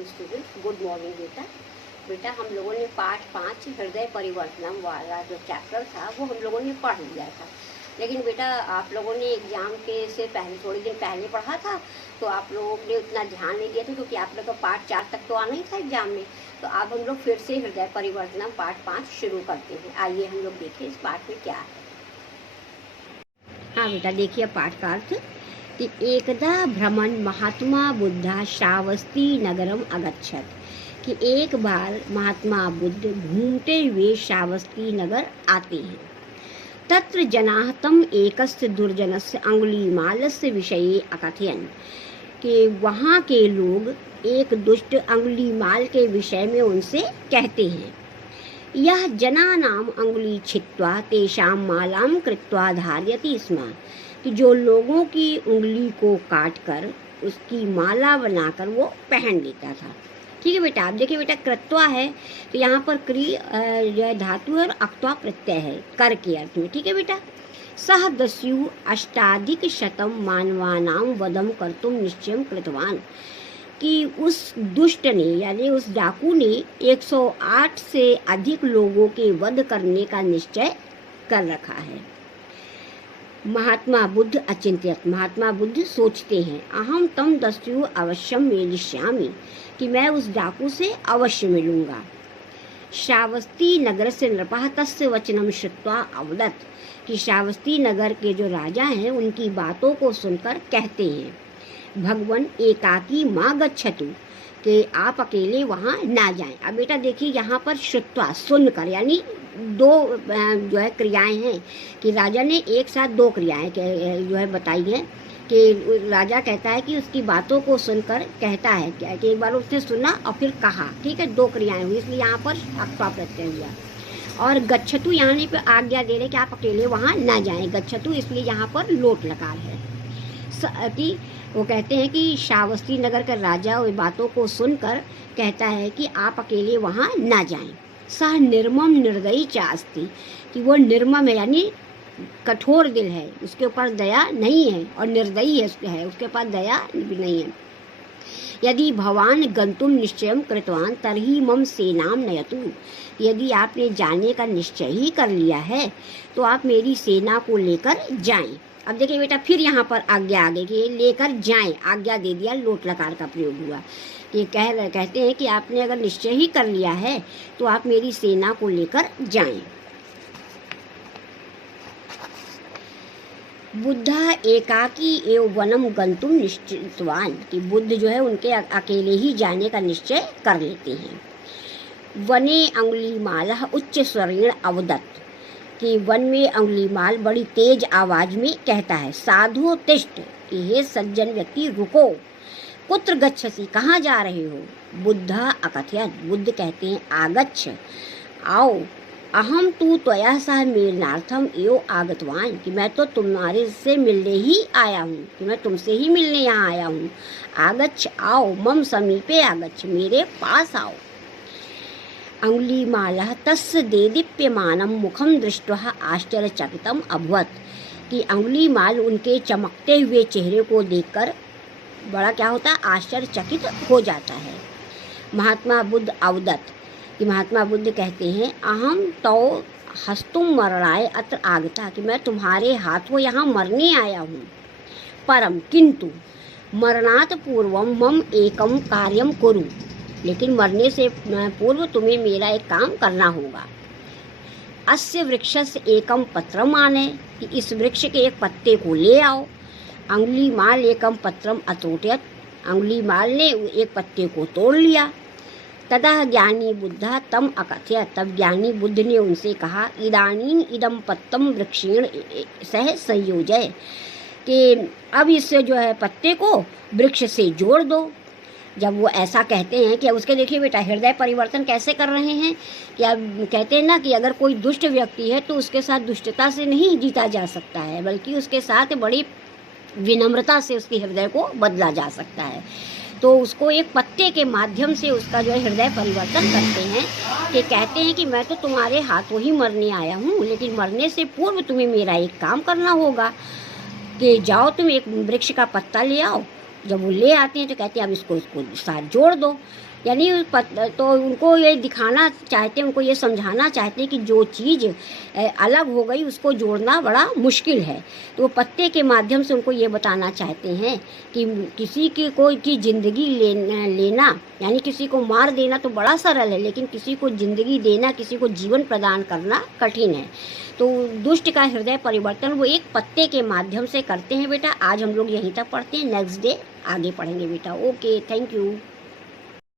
All students, good morning बेटा। बेटा हम लोगों ने पाठ 5 हृदय परिवर्तनम वाला जो चैप्टर था वो हम लोगों ने पढ़ लिया था। लेकिन बेटा आप लोगों ने एग्ज़ाम के से पहले थोड़े दिन पहले पढ़ा था, तो आप लोगों ने उतना ध्यान नहीं दिया था क्योंकि आप लोग का पाठ 4 तक तो आना ही था एग्जाम में। तो अब हम लोग फिर से हृदय परिवर्तनम पाठ 5 शुरू करते हैं। आइए हम लोग देखें इस पाठ में क्या है। हाँ बेटा देखिए पाठ का अर्थ कि एकदा भ्रमण महात्मा बुद्धा श्रावस्ती नगरम अगच्छत, कि एक बार महात्मा बुद्ध घूमते हुए श्रावस्ती नगर आते हैं। तत्र जनाः तम एकस्य दुर्जनस्य अंगुलीमालस्य विषये अकथयन्, कि वहाँ के लोग एक दुष्ट अंगुलीमाल के विषय में उनसे कहते हैं। यह जनानाम अंगुली छित्त्वा तेषां मालां कृत्वा धारयति स्म, कि जो लोगों की उंगली को काटकर उसकी माला बनाकर वो पहन लेता था। ठीक है बेटा, आप देखिए बेटा कृत्वा है तो यहाँ पर क्री धातु है और अक्त्वा प्रत्यय है कर के अर्थ में। ठीक है बेटा। सह दस्यु अष्टाधिक शतम मानवानां वधम कर्तुम निश्चयं कृतवान, कि उस दुष्ट ने यानी उस डाकू ने 108 से अधिक लोगों के वध करने का निश्चय कर रखा है। महात्मा बुद्ध अचिंत्यत, महात्मा बुद्ध सोचते हैं, अहम तम दस्यु अवश्यम मेलिष्यामि, कि मैं उस डाकू से अवश्य मिलूंगा। श्रावस्ती नगर से नृपः तस्य वचनम श्रुत्वा अवदत्, कि श्रावस्ती नगर के जो राजा हैं उनकी बातों को सुनकर कहते हैं, भगवन एकाकी माँ गच्छतु, कि आप अकेले वहाँ ना जाएं। अब बेटा देखिए यहाँ पर श्रुत्वा सुनकर, यानी दो जो है क्रियाएं हैं कि राजा ने एक साथ दो क्रियाएं जो है बताई हैं, कि राजा कहता है कि उसकी बातों को सुनकर कहता है क्या कि एक बार उसने सुना और फिर कहा। ठीक है, दो क्रियाएं हुई, इसलिए यहाँ पर अक्त्वा प्रत्यय हुआ। और गच्छतु यहाँ पे आज्ञा दे रहे कि आप अकेले वहाँ ना जाएं। गच्छतु इसलिए यहाँ पर लोट लकार है कि वो कहते हैं कि श्रावस्ती नगर का राजा उन बातों को सुनकर कहता है कि आप अकेले वहाँ ना जाएं। सह निर्मम निर्दयी चास्ति, कि वो निर्मम है यानी कठोर दिल है, उसके ऊपर दया नहीं है, और निर्दयी है उसके पास दया भी नहीं है। यदि भवान गंतुम निश्चयम कृतवान तरही मम सेनाम नयतु, यदि आपने जाने का निश्चय ही कर लिया है तो आप मेरी सेना को लेकर जाएं। अब देखिए बेटा फिर यहाँ पर आज्ञा आ गई कि लेकर जाएं, आज्ञा दे दिया, लोट लकार का प्रयोग हुआ। कि कहते हैं कि आपने अगर निश्चय ही कर लिया है तो आप मेरी सेना को लेकर जाएं। बुद्धा एकाकी एव वनम गंतुम निश्चितवान, कि बुद्ध जो है उनके अकेले ही जाने का निश्चय कर लेते हैं। वने अंगुलीमालः उच्च स्वरेण अवदत्, कि वन में अंगुलीमाल बड़ी तेज आवाज में कहता है, साधु तिष्ठ, कि हे सज्जन व्यक्ति रुको। कुत्र गच्छसि, कहाँ जा रहे हो। बुद्धा अकथयत्, बुद्ध कहते हैं आगच्छ, आओ। अहम तु त्वया सह मेलनार्थम एव आगतवान, कि मैं तो तुम्हारे से मिलने ही आया हूँ, कि मैं तुमसे ही मिलने यहाँ आया हूँ। आगच्छ, आओ। मम समीपे आगच्छ, मेरे पास आओ। अंगुलीमालः तस्य देदीप्यमानं मुखं दृष्ट्वा आश्चर्यचकितम् अभवत्, कि अंगुलीमाल उनके चमकते हुए चेहरे को देखकर बड़ा क्या होता है, आश्चर्यचकित हो जाता है। महात्मा बुद्ध अवदत्, कि महात्मा बुद्ध कहते हैं, अहम तो हस्तुम मरणाय अत्र आगता, कि मैं तुम्हारे हाथों यहाँ मरने आया हूँ। परम किंतु मरणात् पूर्वम मम एकम कार्यम कुरु, लेकिन मरने से पूर्व तुम्हें मेरा एक काम करना होगा। अस्य वृक्षस्य एकम पत्रम आने, कि इस वृक्ष के एक पत्ते को ले आओ। अंगुलीमाल एकम पत्रम अतोट्यत, अंगुलीमाल ने एक पत्ते को तोड़ लिया। तदा ज्ञानी बुद्धा तम अकथयत, तब ज्ञानी बुद्ध ने उनसे कहा, इदानीं इदम पत्तम वृक्षेण सह संयोजय, कि अब इस जो है पत्ते को वृक्ष से जोड़ दो। जब वो ऐसा कहते हैं कि अब उसके देखिए बेटा हृदय परिवर्तन कैसे कर रहे हैं, कि अब कहते हैं ना कि अगर कोई दुष्ट व्यक्ति है तो उसके साथ दुष्टता से नहीं जीता जा सकता है, बल्कि उसके साथ बड़ी विनम्रता से उसके हृदय को बदला जा सकता है। तो उसको एक पत्ते के माध्यम से उसका जो है हृदय परिवर्तन करते हैं, कि कहते हैं कि मैं तो तुम्हारे हाथों ही मरने आया हूँ, लेकिन मरने से पूर्व तुम्हें मेरा एक काम करना होगा, कि जाओ तुम एक वृक्ष का पत्ता ले आओ जब वो ले आते हैं तो कहते हैं अब इसको इसको साथ जोड़ दो। यानी तो उनको ये दिखाना चाहते हैं, उनको ये समझाना चाहते हैं कि जो चीज़ अलग हो गई उसको जोड़ना बड़ा मुश्किल है। तो वो पत्ते के माध्यम से उनको ये बताना चाहते हैं कि किसी की ज़िंदगी लेना यानी किसी को मार देना तो बड़ा सरल है, लेकिन किसी को ज़िंदगी देना, किसी को जीवन प्रदान करना कठिन है। तो दुष्ट का हृदय परिवर्तन वो एक पत्ते के माध्यम से करते हैं बेटा। आज हम लोग यहीं तक पढ़ते हैं, नेक्स्ट डे आगे पढ़ेंगे बेटा। Okay, thank you.